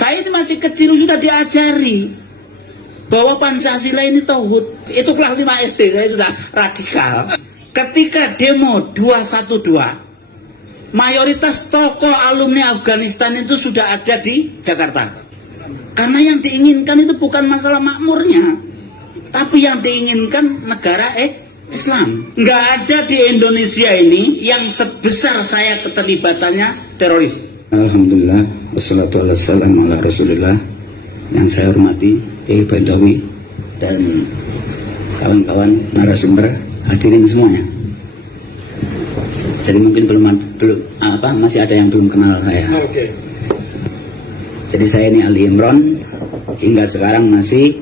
Saya ini masih kecil sudah diajari bahwa Pancasila ini tauhid. Itu kelas 5 SD, saya sudah radikal. Ketika demo 212, mayoritas tokoh alumni Afghanistan itu sudah ada di Jakarta. Karena yang diinginkan itu bukan masalah makmurnya, tapi yang diinginkan negara Islam. Nggak ada di Indonesia ini yang sebesar saya keterlibatannya teroris. Alhamdulillah, wassalatu wassalamu ala rasulillah. Yang saya hormati Baidawi dan kawan-kawan narasumber, hadirin semuanya. Jadi mungkin masih ada yang belum kenal saya. Oke. Jadi saya ini Ali Imron, hingga sekarang masih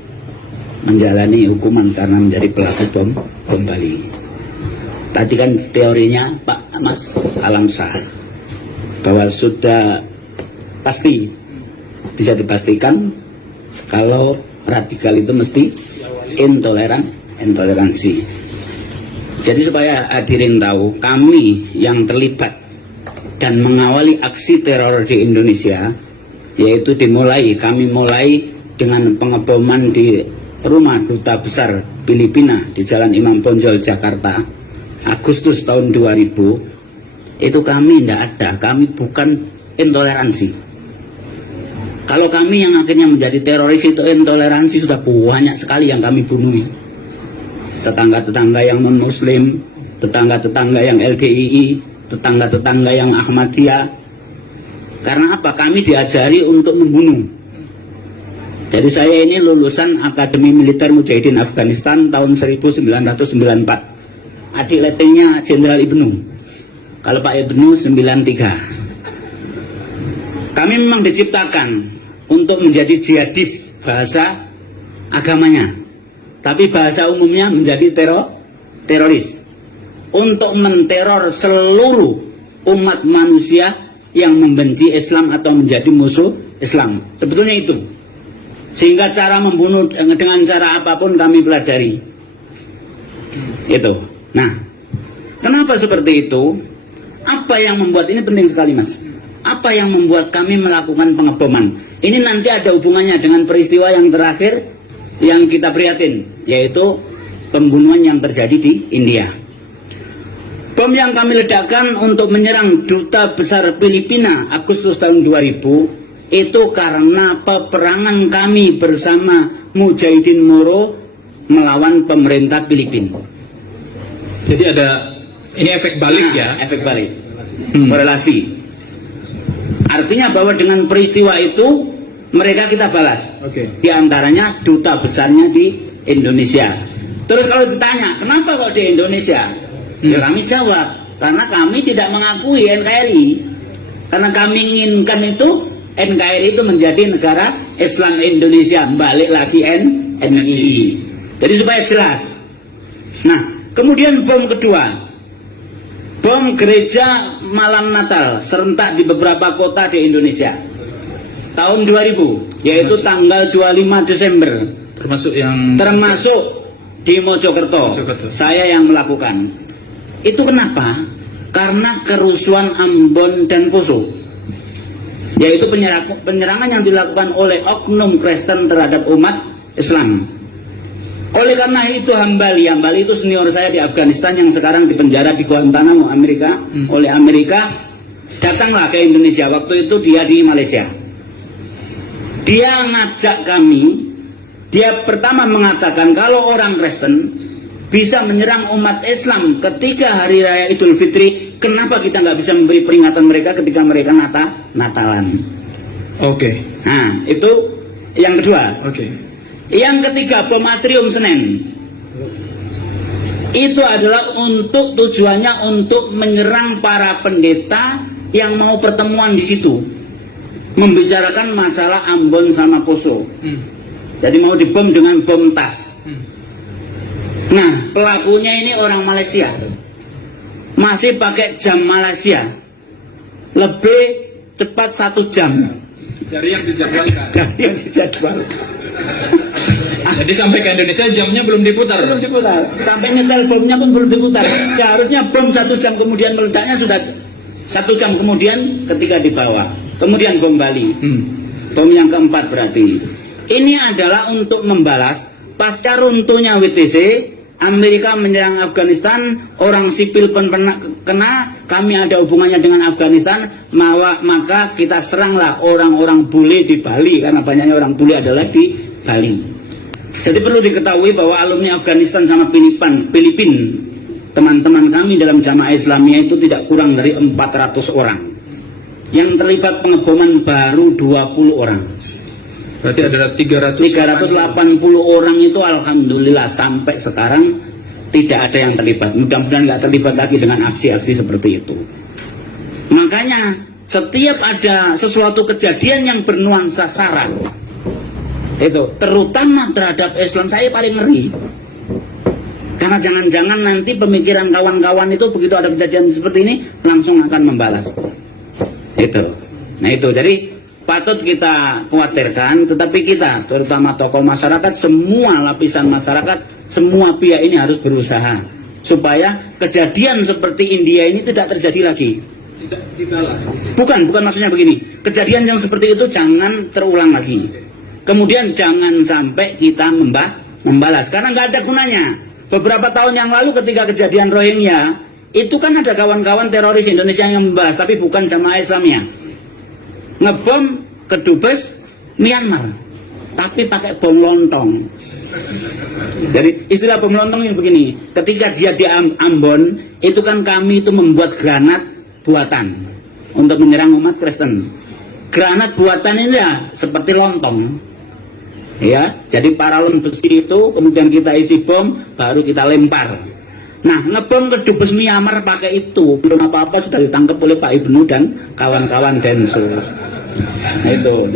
menjalani hukuman karena menjadi pelaku bom Bali. Tadi kan teorinya Pak Mas Alamsyah bahwa sudah pasti bisa dipastikan kalau radikal itu mesti intoleransi. Jadi supaya hadirin tahu, kami yang terlibat dan mengawali aksi teror di Indonesia, yaitu kami mulai dengan pengeboman di rumah Duta Besar Filipina di Jalan Imam Bonjol, Jakarta, Agustus tahun 2000. Itu kami tidak ada, kami bukan intoleransi. Kalau kami yang akhirnya menjadi teroris itu intoleransi, sudah banyak sekali yang kami bunuh. Tetangga-tetangga yang non-muslim, tetangga-tetangga yang LDII, tetangga-tetangga yang Ahmadiyah. Karena apa? Kami diajari untuk membunuh. Jadi saya ini lulusan Akademi Militer Mujahidin Afghanistan tahun 1994. Adik letengnya Jenderal Ibnu. Kalau Pak Ibnu 93. Kami memang diciptakan untuk menjadi jihadis bahasa agamanya, tapi bahasa umumnya menjadi teroris untuk menteror seluruh umat manusia yang membenci Islam atau menjadi musuh Islam. Sebetulnya itu. Sehingga cara membunuh dengan cara apapun kami pelajari. Itu. Nah, kenapa seperti itu? Apa yang membuat ini penting sekali, Mas? Apa yang membuat kami melakukan pengeboman? Ini nanti ada hubungannya dengan peristiwa yang terakhir yang kita prihatin, yaitu pembunuhan yang terjadi di India. Bom yang kami ledakan untuk menyerang Duta Besar Filipina Agustus tahun 2000 itu karena peperangan kami bersama Mujahidin Moro melawan pemerintah Filipina. Jadi ada ini efek balik ya? Efek balik, korelasi. Artinya bahwa dengan peristiwa itu mereka kita balas. Di antaranya duta besarnya di Indonesia. Terus kalau ditanya kenapa kok di Indonesia, ya kami jawab karena kami tidak mengakui NKRI. Karena kami inginkan itu NKRI itu menjadi negara Islam Indonesia, balik lagi NII. Jadi supaya jelas. Nah, kemudian bom kedua, bom gereja malam Natal serentak di beberapa kota di Indonesia tahun 2000, yaitu tanggal 25 Desember. Termasuk di Mojokerto. Saya yang melakukan. Itu kenapa? Karena kerusuhan Ambon dan Poso, yaitu penyerangan yang dilakukan oleh oknum Kristen terhadap umat Islam. Oleh karena itu Hambali itu senior saya di Afghanistan yang sekarang dipenjara di Guantanamo, Amerika, oleh Amerika, datanglah ke Indonesia. Waktu itu dia di Malaysia. Dia ngajak kami, dia pertama mengatakan kalau orang Kristen bisa menyerang umat Islam ketika Hari Raya Idul Fitri, kenapa kita nggak bisa memberi peringatan mereka ketika mereka Natalan? Nah, itu yang kedua. Yang ketiga, bom atrium Senen. Itu adalah tujuannya untuk menyerang para pendeta yang mau pertemuan di situ, membicarakan masalah Ambon sama Poso. Jadi mau dibom dengan bom tas. Nah, pelakunya ini orang Malaysia, masih pakai jam Malaysia, lebih cepat 1 jam dari yang dijadwalkan. Jadi sampai ke Indonesia jamnya belum diputar. Sampai nyetel bomnya pun belum diputar. Seharusnya bom 1 jam kemudian meledaknya sudah 1 jam kemudian ketika dibawa. Kemudian bom Bali. Bom yang keempat berarti. Ini adalah untuk membalas pasca runtuhnya WTC, Amerika menyerang Afghanistan, orang sipil pun kena, kami ada hubungannya dengan Afghanistan, maka kita seranglah orang-orang bule di Bali, karena banyaknya orang bule adalah di Bali. Jadi perlu diketahui bahwa alumni Afghanistan sama Filipina, teman-teman kami dalam Jamaah Islamiyah itu tidak kurang dari 400 orang. Yang terlibat pengeboman baru 20 orang. Berarti ada 380 orang itu alhamdulillah sampai sekarang tidak ada yang terlibat. Mudah-mudahan nggak terlibat lagi dengan aksi-aksi seperti itu. Makanya setiap ada sesuatu kejadian yang bernuansa sara, itu terutama terhadap Islam, saya paling ngeri. Karena jangan-jangan nanti pemikiran kawan-kawan itu begitu ada kejadian seperti ini langsung akan membalas. Itu. Nah itu, jadi patut kita khawatirkan, tetapi kita, terutama tokoh masyarakat, semua lapisan masyarakat, semua pihak ini harus berusaha supaya kejadian seperti India ini tidak terjadi lagi. Bukan maksudnya begini, kejadian yang seperti itu jangan terulang lagi. Kemudian jangan sampai kita membalas, karena nggak ada gunanya. Beberapa tahun yang lalu ketika kejadian Rohingya, itu kan ada kawan-kawan teroris Indonesia yang membalas, tapi bukan Jamaah Islamiyah. Ngebom ke Dubes Myanmar, tapi pakai bom lontong. Jadi istilah bom lontong yang begini, ketika jihad di Ambon itu kan kami itu membuat granat buatan untuk menyerang umat Kristen. Granat buatan ini ya seperti lontong, ya. Jadi paralon besi itu kemudian kita isi bom, baru kita lempar. Nah, ngebom ke Dubes Myanmar pakai itu, belum apa-apa sudah ditangkap oleh Pak Ibnu dan kawan-kawan Densus. Nah, itu.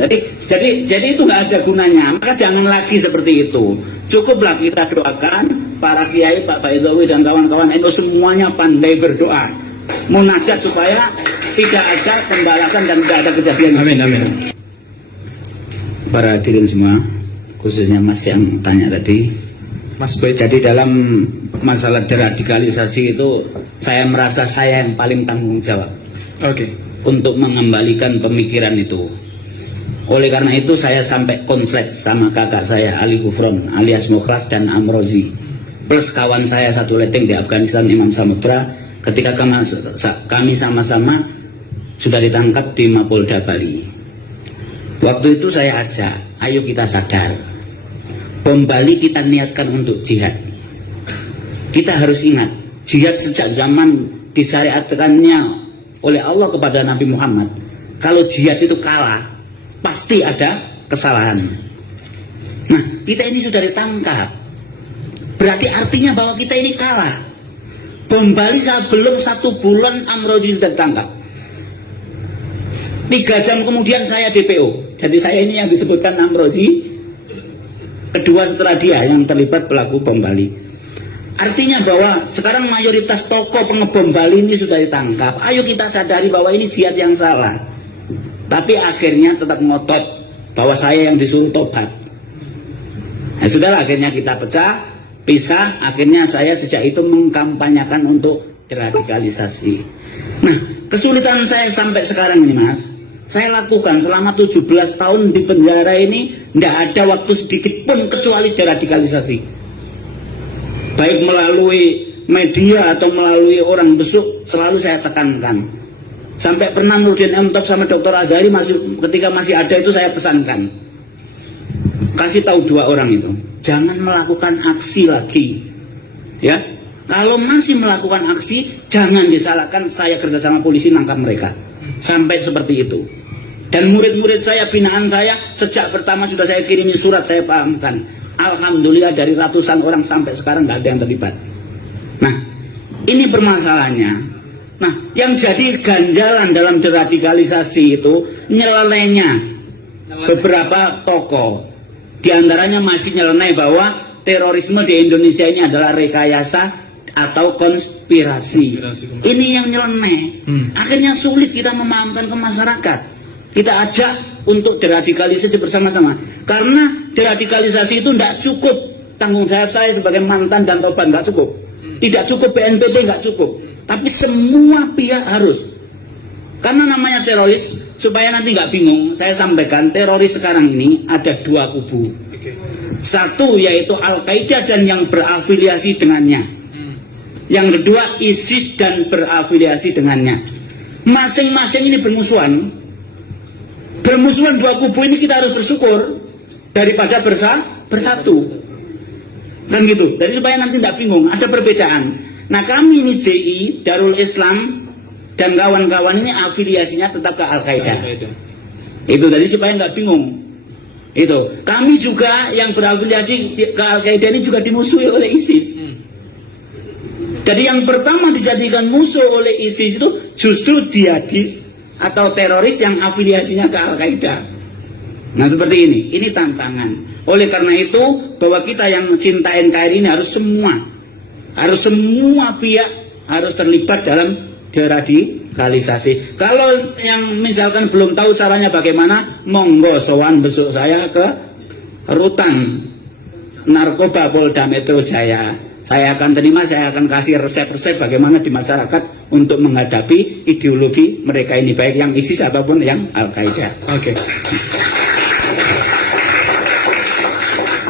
Jadi itu nggak ada gunanya. Maka jangan lagi seperti itu. Cukuplah kita doakan para kiai, Pak Baidowi dan kawan-kawan NU semuanya pandai berdoa, munajat supaya tidak ada pembalasan dan tidak ada kejadian. Amin, amin. Para hadirin semua, khususnya Mas yang tanya tadi, Mas Boy. jadi dalam masalah deradikalisasi itu saya merasa saya yang paling tanggung jawab. Oke. Untuk mengembalikan pemikiran itu. Oleh karena itu saya sampai konslet sama kakak saya Ali Gufron alias Mukhlas dan Amrozi, plus kawan saya satu leteng di Afghanistan Imam Samudra, ketika kami sama-sama sudah ditangkap di Mapolda Bali. Waktu itu saya ajak, ayo kita sadar, bom Bali kita niatkan untuk jihad. Kita harus ingat, jihad sejak zaman disyariatkannya oleh Allah kepada Nabi Muhammad. Kalau jihad itu kalah, pasti ada kesalahan. Nah, kita ini sudah ditangkap, berarti artinya bahwa kita ini kalah. Bom Bali belum 1 bulan Amrozi sudah ditangkap. 3 jam kemudian saya DPO. Jadi saya ini yang disebutkan Amrozi, kedua setelah dia yang terlibat pelaku bom Bali. Artinya bahwa sekarang mayoritas tokoh pengebom Bali ini sudah ditangkap. Ayo kita sadari bahwa ini jihad yang salah. Tapi akhirnya tetap ngotot bahwa saya yang disuruh tobat. Nah, sudahlah, akhirnya kita pisah. Akhirnya saya sejak itu mengkampanyakan untuk deradikalisasi. Nah, kesulitan saya sampai sekarang ini, Mas, saya lakukan selama 17 tahun di penjara ini, tidak ada waktu sedikit pun kecuali deradikalisasi. Baik melalui media atau melalui orang besuk, selalu saya tekankan. Sampai pernah Nurdin M. Top sama Dr. Azhari ketika masih ada itu saya pesankan, kasih tahu 2 orang itu, jangan melakukan aksi lagi, ya. Kalau masih melakukan aksi, jangan disalahkan saya kerja sama polisi nangkap mereka. Sampai seperti itu. Dan murid-murid saya, binaan saya, sejak pertama sudah saya kirimi surat, saya pahamkan. Alhamdulillah dari ratusan orang sampai sekarang nggak ada yang terlibat. Nah, ini permasalahannya. Nah, yang jadi ganjalan dalam deradikalisasi itu nyelenehnya beberapa tokoh. Di antaranya masih nyeleneh bahwa terorisme di Indonesia ini adalah rekayasa atau konspirasi. Ini yang nyeleneh. Akhirnya sulit kita memahamkan ke masyarakat. Kita ajak untuk deradikalisasi bersama-sama. Karena deradikalisasi itu tidak cukup tanggung jawab saya sebagai mantan dan tobat, nggak cukup. Tidak cukup BNPB, nggak cukup. Tapi semua pihak harus. Karena namanya teroris, supaya nanti nggak bingung, saya sampaikan teroris sekarang ini ada dua kubu. Satu yaitu Al-Qaeda dan yang berafiliasi dengannya. Yang kedua ISIS dan berafiliasi dengannya. Masing-masing ini bermusuhan. Bermusuhan dua kubu ini kita harus bersyukur daripada bersatu. Dan gitu. Jadi supaya nanti tidak bingung, ada perbedaan. Nah kami ini JI, Darul Islam dan kawan-kawan ini afiliasinya tetap ke Al-Qaeda. Itu tadi supaya nggak bingung. Itu kami juga yang berafiliasi ke Al-Qaeda ini juga dimusuhi oleh ISIS. Jadi yang pertama dijadikan musuh oleh ISIS itu justru jihadis atau teroris yang afiliasinya ke Al-Qaeda. Nah seperti ini tantangan. Oleh karena itu bahwa kita yang cinta NKRI ini harus semua pihak harus terlibat dalam deradikalisasi. Kalau yang misalkan belum tahu caranya bagaimana, monggo sowan besok saya ke rutan narkoba Polda Metro Jaya. Saya akan terima, saya akan kasih resep-resep bagaimana di masyarakat untuk menghadapi ideologi mereka ini, baik yang ISIS ataupun yang Al-Qaeda. Oke.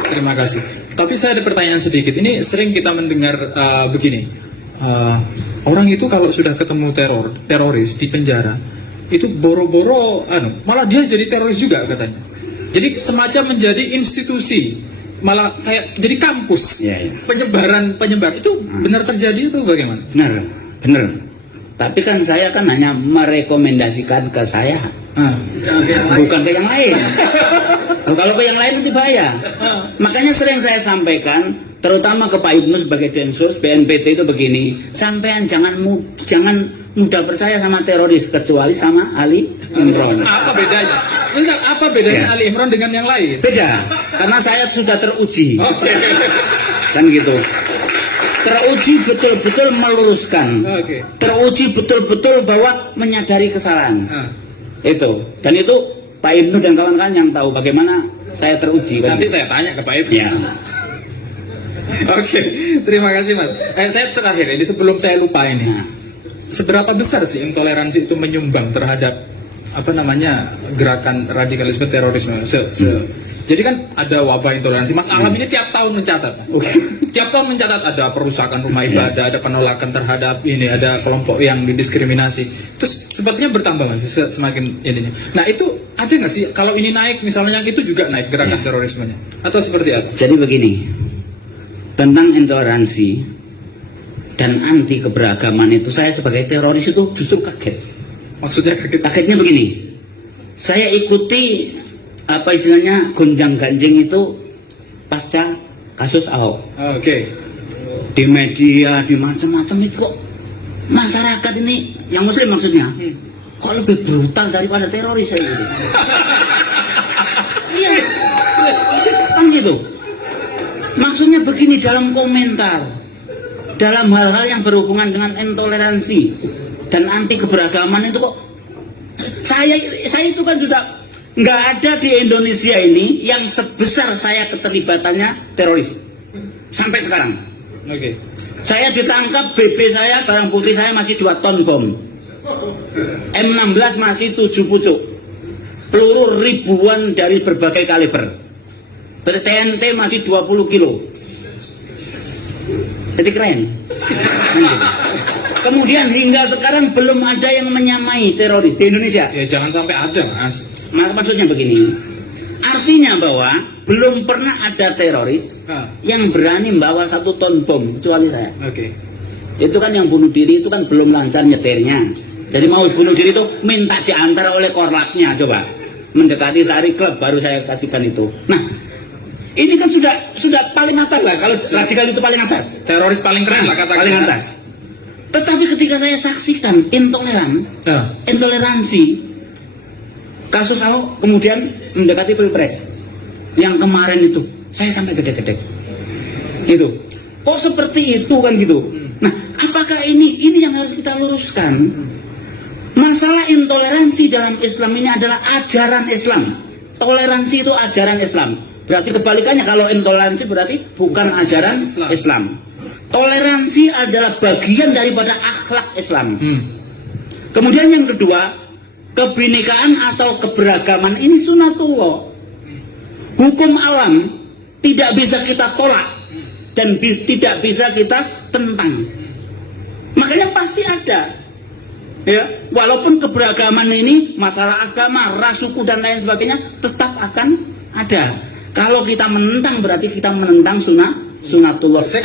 Terima kasih. Tapi saya ada pertanyaan sedikit. Ini sering kita mendengar begini. Orang itu kalau sudah ketemu teroris di penjara, itu boro-boro malah dia jadi teroris juga katanya. Jadi semacam menjadi institusi, malah kayak jadi kampus. Penyebar itu benar terjadi itu bagaimana? Benar. Tapi kan saya kan hanya merekomendasikan ke saya, bukan ke yang lain. Kalau ke yang lain lebih bahaya. Makanya sering saya sampaikan, terutama ke Pak Ibnu sebagai Densus BNPT itu begini, sampean jangan mudah percaya sama teroris kecuali sama Ali Imron. Apa bedanya? Apa bedanya Ali Imron dengan yang lain? Beda, karena saya sudah teruji. Kan gitu. Teruji betul-betul meluruskan. Teruji betul-betul bahwa menyadari kesalahan. Itu. Dan itu Pak Ibnu dan kawan-kawan yang tahu bagaimana saya teruji. Nanti saya tanya ke Pak Ibnu. Ya. Oke, terima kasih Mas. Saya terakhir ini sebelum saya lupa ini. Seberapa besar sih intoleransi itu menyumbang terhadap gerakan radikalisme terorisme? Jadi kan ada wabah intoleransi. Mas Alam ini tiap tahun mencatat. Tiap tahun mencatat ada perusakan rumah ibadah, ada penolakan terhadap ini, ada kelompok yang didiskriminasi. Terus sepertinya bertambah Mas, semakin ininya. Nah itu ada nggak sih kalau ini naik misalnya itu juga naik gerakan terorismenya? Atau seperti apa? Jadi begini, tentang intoleransi dan anti keberagaman itu saya sebagai teroris itu justru kaget. Maksudnya kaget? Kagetnya begini, saya ikuti apa istilahnya gonjang-ganjing itu pasca kasus Ahok. Di media, di macam-macam itu kok masyarakat ini yang muslim maksudnya kok lebih brutal daripada teroris saya gitu. Iya, kan gitu. Maksudnya begini dalam komentar, dalam hal-hal yang berhubungan dengan intoleransi dan anti keberagaman itu kok saya itu kan sudah nggak ada di Indonesia ini yang sebesar saya keterlibatannya teroris sampai sekarang. Saya ditangkap, BB saya, barang putih saya masih 2 ton bom, M16 masih 7 pucuk, peluru ribuan dari berbagai kaliber, TNT masih 20 kilo. Jadi keren. Kemudian hingga sekarang belum ada yang menyamai teroris di Indonesia. Ya jangan sampai ada Mas. Maksudnya begini, artinya bahwa belum pernah ada teroris yang berani membawa 1 ton bom kecuali saya. Itu kan yang bunuh diri itu kan belum lancar nyetirnya. Jadi mau bunuh diri itu minta diantar oleh korlapnya, coba mendekati Sari Club baru saya kasihkan itu. Nah, ini kan sudah paling atas lah, kalau radikal itu paling atas, teroris paling keren lah katakan. Paling atas. Tetapi ketika saya saksikan intoleransi kasus Ahok kemudian mendekati Pilpres yang kemarin itu, saya sampai gede-gede gitu. Kok seperti itu kan gitu. Nah, apakah ini yang harus kita luruskan? Masalah intoleransi dalam Islam ini adalah ajaran Islam. Toleransi itu ajaran Islam. Berarti kebalikannya, kalau intoleransi berarti bukan ajaran Islam. Toleransi adalah bagian daripada akhlak Islam. Kemudian yang kedua, kebinekaan atau keberagaman ini sunatullah. Hukum alam tidak bisa kita tolak dan tidak bisa kita tentang. Makanya pasti ada. Ya, walaupun keberagaman ini masalah agama, ras, suku dan lain sebagainya tetap akan ada. Kalau kita menentang berarti kita menentang sunatullah. Saya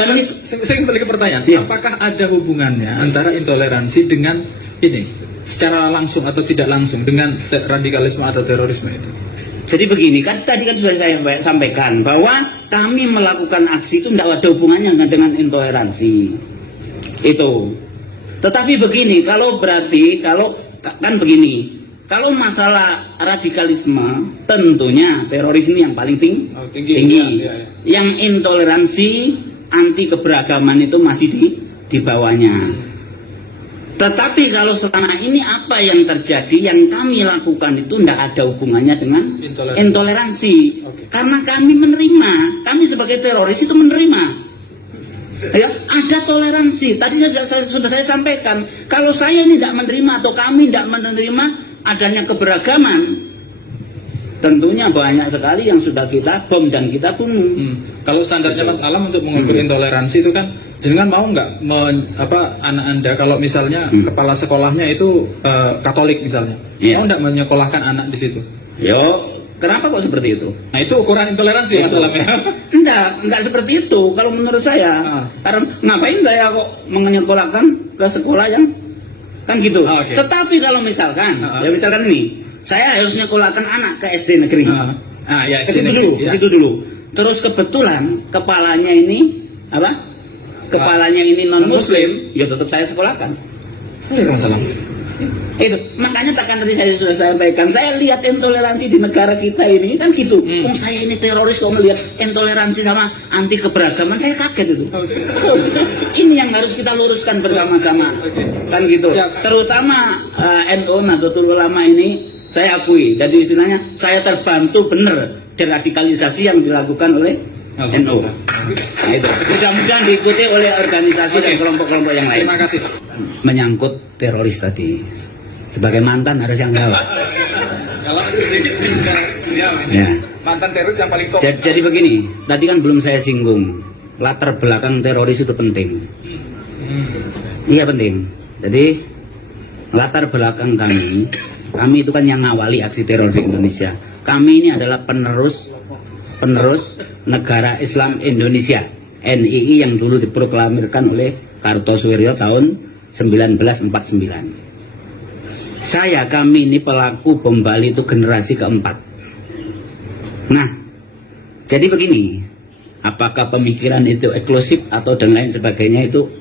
kembali ke pertanyaan, Ya. apakah ada hubungannya antara intoleransi dengan ini secara langsung atau tidak langsung dengan radikalisme atau terorisme itu? Jadi begini, kan tadi kan sudah saya sampaikan bahwa kami melakukan aksi itu tidak ada hubungannya dengan intoleransi. Itu. Tetapi begini, kalau kan begini, kalau masalah radikalisme tentunya teroris ini yang paling tinggi. Ya. Yang intoleransi, anti keberagaman itu masih di bawahnya. Tetapi kalau selama ini apa yang terjadi, yang kami lakukan itu tidak ada hubungannya dengan intoleransi. Oke. Karena kami menerima, kami sebagai teroris itu menerima. Ya, ada toleransi. Tadi sudah saya sampaikan, kalau saya ini tidak menerima atau kami tidak menerima adanya keberagaman, tentunya banyak sekali yang sudah kita bom dan kita bunuh. Kalau standarnya Mas Alam untuk mengukur intoleransi itu kan, jenengan mau nggak anak Anda kalau misalnya kepala sekolahnya itu Katolik misalnya, Iya. mau nggak menyekolahkan anak di situ? Yo, kenapa kok seperti itu? Nah itu ukuran intoleransi Mas Alam ya. Enggak seperti itu kalau menurut saya. Karena ngapain saya kok menyekolahkan ke sekolah yang kan gitu. Oke. Tetapi kalau misalkan, ya misalkan ini, saya harus nyekolahkan anak ke SD negeri. Ya Ke situ dulu. Terus kebetulan kepalanya ini apa? Kepalanya ini non muslim, ya tetap saya sekolahkan. Itu Mas Alam. Itu makanya takkan tadi saya sudah sampaikan, saya lihat intoleransi di negara kita ini kan gitu. Saya ini teroris kok melihat intoleransi sama anti keberagaman, saya kaget itu. Ini yang harus kita luruskan bersama-sama, kan gitu. Terutama NU Nahdlatul Ulama ini saya akui, jadi istilahnya saya terbantu benar deradikalisasi yang dilakukan oleh NU. Nah, itu mudah-mudahan diikuti oleh organisasi dan kelompok-kelompok yang lain. Terima kasih. Menyangkut teroris tadi, sebagai mantan harus yang jawab. Kalau sedikit Ya. mantan teroris yang paling sok. Jadi begini, tadi kan belum saya singgung, latar belakang teroris itu penting. Iya penting. Jadi latar belakang kami itu kan yang ngawali aksi teror di Indonesia. Kami ini adalah penerus Negara Islam Indonesia, NII, yang dulu diproklamirkan oleh Kartosuwiryo tahun 1949. Kami ini pelaku bom Bali itu generasi keempat. Nah, jadi begini, apakah pemikiran itu eksklusif atau dan lain sebagainya, itu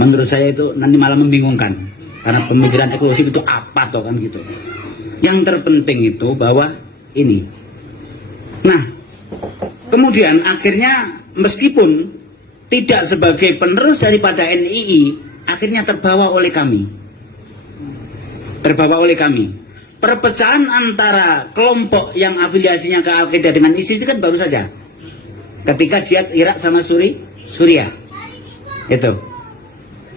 menurut saya itu nanti malah membingungkan. Karena pemikiran eksklusif itu apa toh kan gitu. Yang terpenting itu bahwa ini. Nah, kemudian akhirnya meskipun tidak sebagai penerus daripada NII, akhirnya terbawa oleh kami. Perpecahan antara kelompok yang afiliasinya ke Al-Qaeda dengan ISIS itu kan baru saja. Ketika jihad Irak sama Suriah. Itu.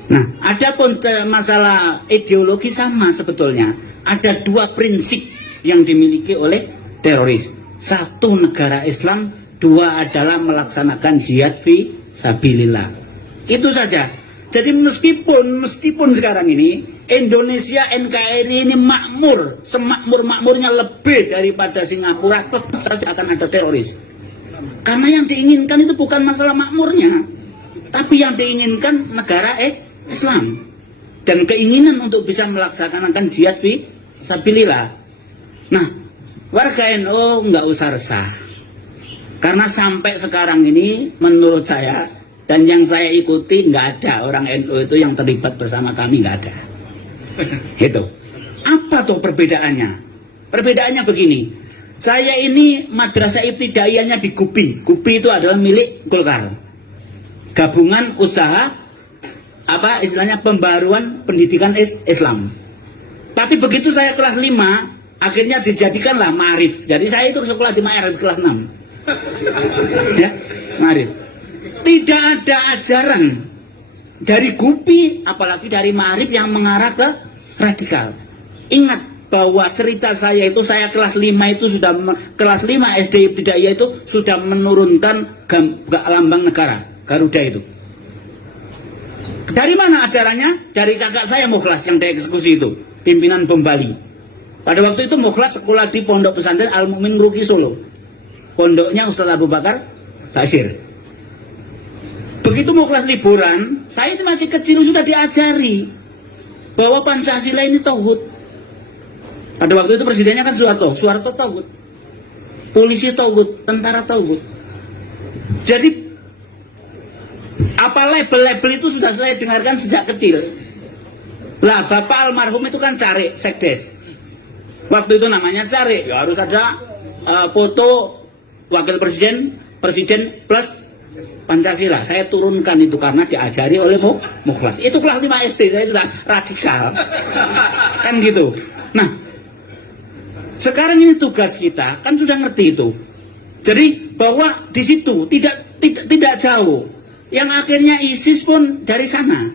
Nah, adapun masalah ideologi sama sebetulnya. Ada dua prinsip yang dimiliki oleh teroris. Satu, negara Islam. Dua adalah melaksanakan jihad fi sabilillah. Itu saja. Jadi meskipun sekarang ini Indonesia NKRI ini makmur, semakmur-makmurnya lebih daripada Singapura, tetap saja akan ada teroris. Karena yang diinginkan itu bukan masalah makmurnya, tapi yang diinginkan negara Islam dan keinginan untuk bisa melaksanakan jihad fi sabilillah. Nah, warga NU nggak usah resah, karena sampai sekarang ini menurut saya dan yang saya ikuti nggak ada orang NU itu yang terlibat bersama kami, nggak ada. Itu. Apa tuh perbedaannya? Perbedaannya begini. Saya ini madrasah ibtidaiyahnya di Gupi. Gupi itu adalah milik Golkar. Gabungan usaha apa istilahnya pembaruan pendidikan Islam. Tapi begitu saya kelas 5, akhirnya dijadikanlah Ma'arif. Jadi saya itu sekolah di Ma'arif kelas 6. Ya, Ma'arif. Tidak ada ajaran dari Gupi, apalagi dari Ma'arif yang mengarah ke radikal. Ingat bahwa cerita saya itu saya kelas 5 itu sudah kelas 5 SD Ibtidaiyah itu sudah menurunkan lambang negara Garuda itu. Dari mana acaranya? Dari kakak saya Mukhlas yang dieksekusi itu, pimpinan bom Bali. Pada waktu itu Mukhlas sekolah di Pondok Pesantren Al Mukmin Ruki Solo. Pondoknya Ustaz Abu Bakar Basir. Begitu Mukhlas liburan, saya ini masih kecil sudah diajari bahwa Pancasila ini tauhid. Pada waktu itu presidennya kan Soeharto tauhid. Polisi tauhid, tentara tauhid. Jadi apa label-label itu sudah saya dengarkan sejak kecil. Lah Bapak almarhum itu kan Cari Sekdes. Waktu itu namanya Cari, ya harus ada foto wakil presiden plus Pancasila. Saya turunkan itu karena diajari oleh Mukhlas. Itu kelas 5 SD, saya sudah radikal. Kan gitu. Nah, sekarang ini tugas kita kan sudah ngerti itu. Jadi bahwa di situ tidak jauh. Yang akhirnya ISIS pun dari sana.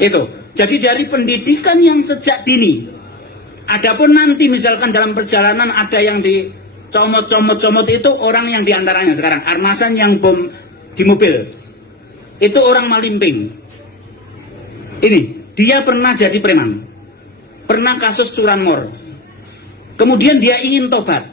Itu. Jadi dari pendidikan yang sejak dini. Adapun nanti misalkan dalam perjalanan ada yang dicomot itu orang yang diantaranya sekarang Armasan yang bom di mobil itu orang Malimping. Ini dia pernah jadi preman, pernah kasus curanmor, kemudian dia ingin tobat.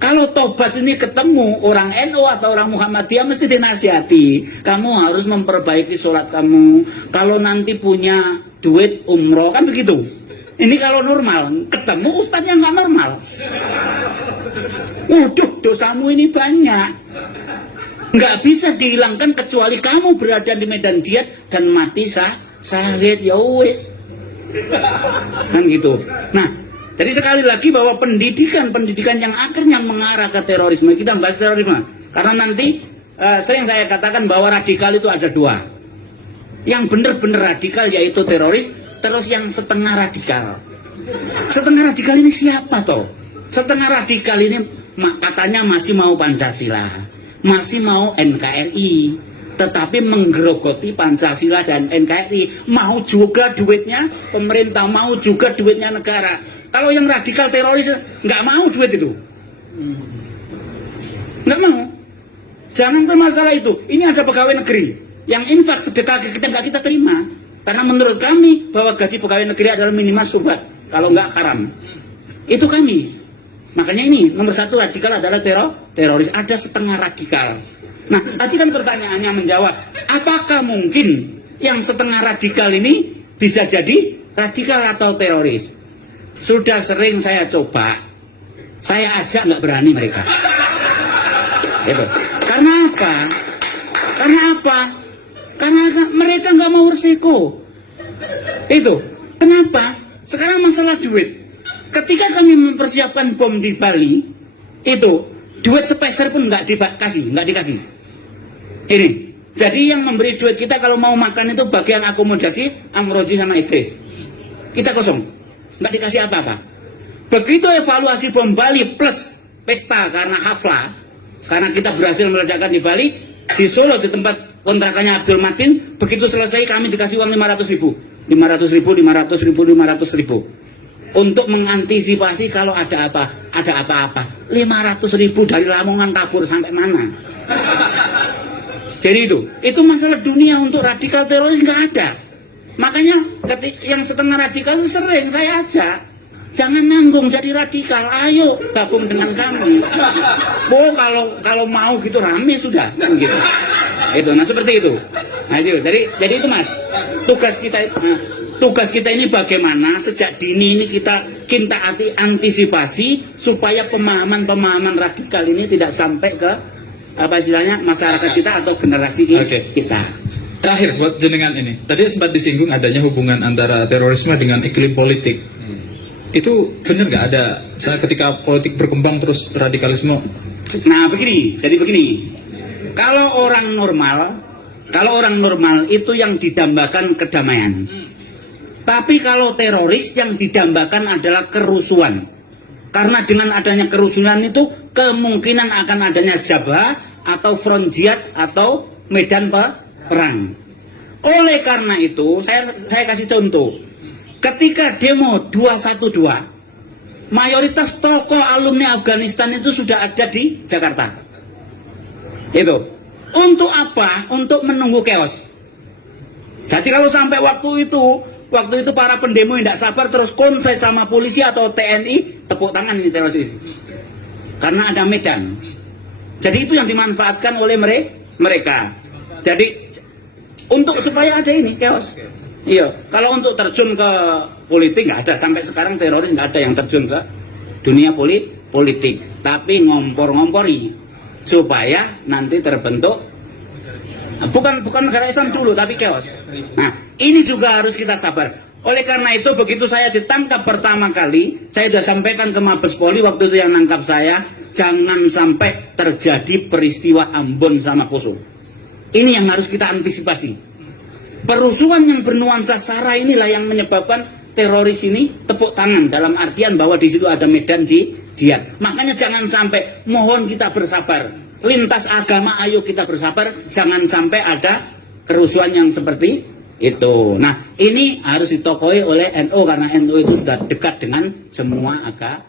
Kalau tobat ini ketemu orang NU atau orang Muhammadiyah mesti dinasihati, kamu harus memperbaiki sholat kamu, kalau nanti punya duit umroh kan begitu. Ini kalau normal, ketemu ustadznya nggak normal. Waduh, dosamu ini banyak. Nggak bisa dihilangkan kecuali kamu berada di medan jihad dan mati syahid, ya wis. Kan gitu. Nah, jadi sekali lagi bahwa pendidikan yang akhirnya mengarah ke terorisme, kita bahas terorisme. Karena nanti sering saya katakan bahwa radikal itu ada dua. Yang benar-benar radikal yaitu teroris, terus yang setengah radikal. Setengah radikal ini siapa toh? Setengah radikal ini katanya masih mau Pancasila, masih mau NKRI, tetapi menggerogoti Pancasila dan NKRI, mau juga duitnya pemerintah, mau juga duitnya negara. Kalau yang radikal teroris nggak mau duit itu, nggak mau. Jangankan masalah itu, ini ada pegawai negeri yang infak sedekah kita nggak kita terima. Karena menurut kami bahwa gaji pegawai negeri adalah minimal syubhat, kalau nggak haram. Itu kami. Makanya ini nomor satu radikal adalah teroris. Ada setengah radikal. Nah tadi kan pertanyaannya menjawab, apakah mungkin yang setengah radikal ini bisa jadi radikal atau teroris? Sudah sering saya coba, saya ajak nggak berani mereka. Gitu. Karena apa? Karena apa? Karena mereka nggak mau resiko. Itu. Kenapa? Sekarang masalah duit. Ketika kami mempersiapkan bom di Bali, itu duit sepeser pun nggak dikasih. Ini. Jadi yang memberi duit kita kalau mau makan itu bagian akomodasi Amroji sama Idris. Kita kosong, nggak dikasih apa-apa. Begitu evaluasi bom Bali plus pesta karena haflah, karena kita berhasil meledakkan di Bali, di Solo di tempat kontrakannya Abdul Matin, begitu selesai kami dikasih uang 500.000 untuk mengantisipasi kalau ada apa-apa. 500.000 dari Lamongan kabur sampai mana? Jadi itu masalah dunia. Untuk radikal teroris nggak ada. Makanya yang setengah radikal itu sering saya ajak, jangan nanggung jadi radikal, ayo gabung dengan kami. Oh kalau mau gitu rame sudah gitu. Itu, nah seperti itu. Nah itu, jadi itu Mas, tugas kita ini bagaimana sejak dini ini kita antisipasi supaya pemahaman radikal ini tidak sampai ke apa istilahnya masyarakat kita atau generasi kita. Terakhir buat jenengan ini, tadi sempat disinggung adanya hubungan antara terorisme dengan iklim politik. Itu benar nggak ada? Saya ketika politik berkembang terus radikalisme. Nah jadi begini. Kalau orang normal itu yang didambakan kedamaian. Tapi kalau teroris yang didambakan adalah kerusuhan. Karena dengan adanya kerusuhan itu kemungkinan akan adanya jabha atau front jihad atau medan perang. Oleh karena itu saya kasih contoh. ketika demo 212, mayoritas tokoh alumni Afghanistan itu sudah ada di Jakarta. Itu untuk apa? Untuk menunggu chaos. Jadi kalau sampai waktu itu para pendemo tidak sabar terus konslet sama polisi atau TNI, tepuk tangan ini teroris itu. Karena ada medan. Jadi itu yang dimanfaatkan oleh mereka. Jadi untuk supaya ada ini chaos. Iya, kalau untuk terjun ke politik nggak ada, sampai sekarang teroris nggak ada yang terjun ke dunia politik. Tapi ngompor-ngompori supaya nanti terbentuk bukan negara Islam dulu tapi chaos. Nah, ini juga harus kita sabar. Oleh karena itu begitu saya ditangkap pertama kali, saya sudah sampaikan ke Mabes Polri waktu itu yang nangkap saya, jangan sampai terjadi peristiwa Ambon sama Poso. Ini yang harus kita antisipasi. Perusuhan yang bernuansa SARA inilah yang menyebabkan teroris ini tepuk tangan, dalam artian bahwa di situ ada medan jihad. Makanya jangan sampai, mohon kita bersabar. Lintas agama ayo kita bersabar, jangan sampai ada kerusuhan yang seperti itu. Nah, ini harus ditokohi oleh NU karena NU itu sudah dekat dengan semua agama.